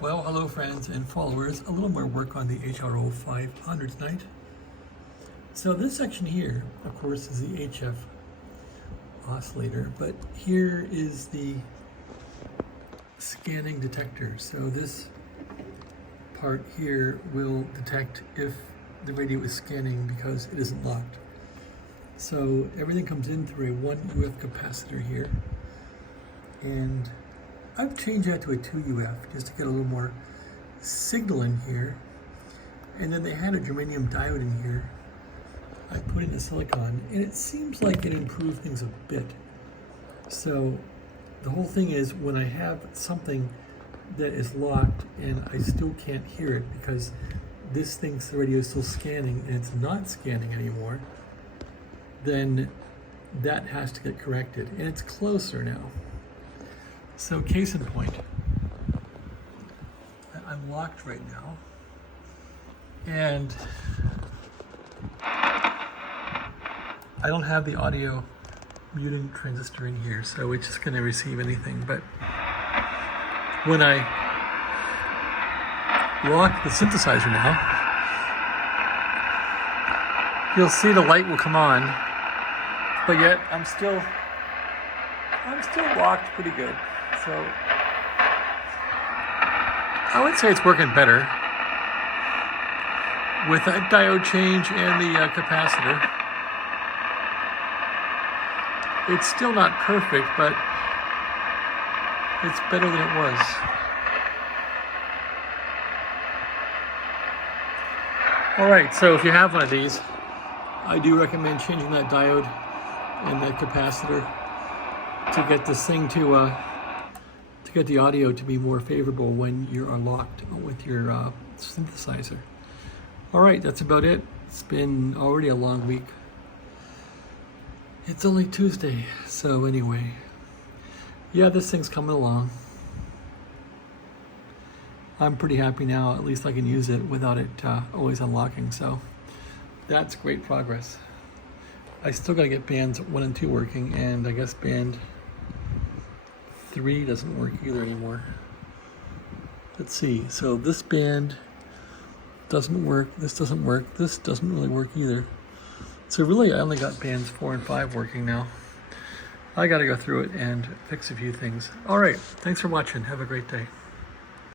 Well, hello friends and followers. A little more work on the HRO 500 tonight. So this section here, of course, is the HF oscillator, but here is the scanning detector. So this part here will detect if the radio is scanning because it isn't locked. So everything comes in through a 1 UF capacitor here, and I've changed that to a 2 UF just to get a little more signal in here. And then they had a germanium diode in here. I put in a silicon, and it seems like it improved things a bit. So the whole thing is, when I have something that is locked and I still can't hear it because this thinks the radio is still scanning and it's not scanning anymore, then that has to get corrected, and it's closer now. So case in point, I'm locked right now, and I don't have the audio muting transistor in here, so it's just going to receive anything. But when I lock the synthesizer now, you'll see the light will come on, but yet I'm still locked pretty good. So I would say it's working better with that diode change and the capacitor. It's still not perfect, but it's better than it was. All right, so if you have one of these, I do recommend changing that diode and that capacitor to get this thing to get the audio to be more favorable when you are locked with your synthesizer. All right, that's about it. It's been already a long week. It's only Tuesday, so anyway, yeah, this thing's coming along. I'm pretty happy now. At least I can use it without it always unlocking, so that's great progress. I still gotta get bands 1 and 2 working, and I guess band 3 doesn't work either anymore. Let's see, so this band doesn't work, this doesn't work, this doesn't really work either. So really I only got bands 4 and 5 working now. I gotta go through it and fix a few things. All right, thanks for watching, have a great day.